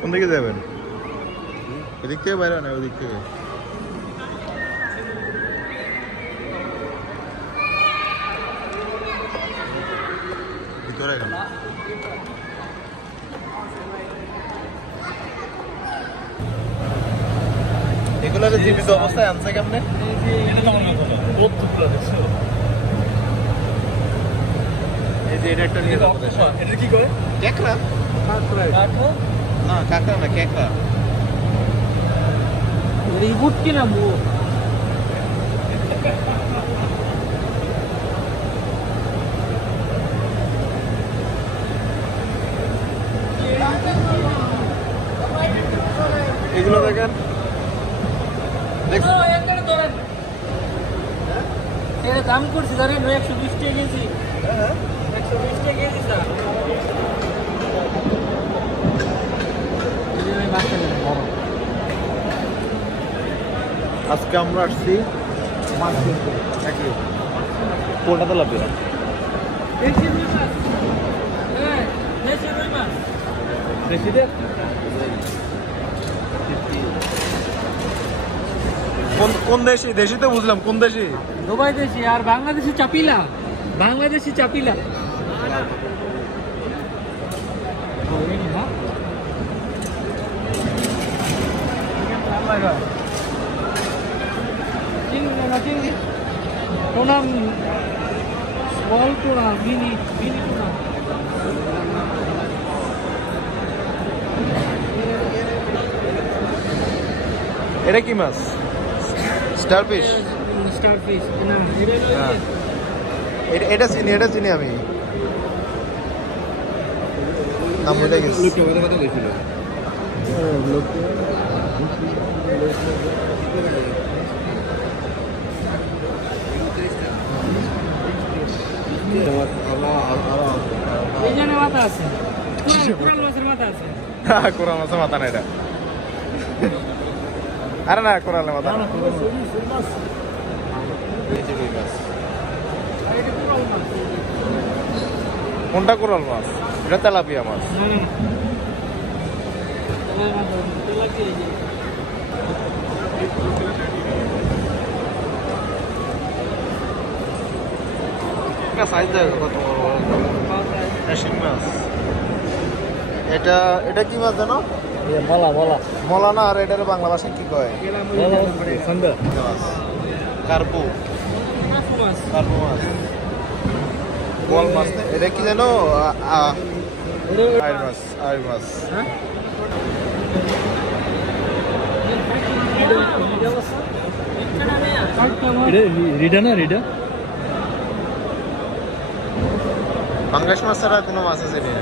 কোন দিকে যাবেন? এদিক থেকে বাইরে না ওদিক থেকে? ভিতরে গেল। এগুলো জীবিত অবস্থায় আনছে কেমনে? এই যে এটা একটা নিয়ে যাবো। এটা কি করে? কেকড়া? না কাঁকড়া না, কেকড়া। রিবুট কি না মু? এগুলো দেখেন, দাম করছি জানেন 120 টাকা কেজি। 120 টাকা কেজি স্যার। আজকে আমরা আসছি মাছ কিনতে। কোনটা তো লাগবে? কোন দেশি? দেশি তো বুঝলাম, কোন দেশি? দুবাই দেশি আর বাংলাদেশি চাপিলা। বাংলাদেশি চাপিলা। Tuna small tuna, mini tuna. এটা কি মাছ? স্টারফিশ। স্টারফিশ না, এটা চিনি আমি। নাম ভুলে গেছি। এইখানে মাথা আছে, কোরাল মাছের মাথা আছে। কোরাল মাছের মাথা না এটা। আরে না, কোরালের মাথা না। কোনটা কোরাল মাছ? এটা তেলাপিয়া মাছ। এটা কি মাছ জানো? মলা না, আর এটার বাংলা ভাষায় কি কয়? কার্পু মাছ। বল মাছ। এটা কি জানো? আইর মাছ। পাঙ্গাস মাছ ছাড়া কোনো মাছ আছে না।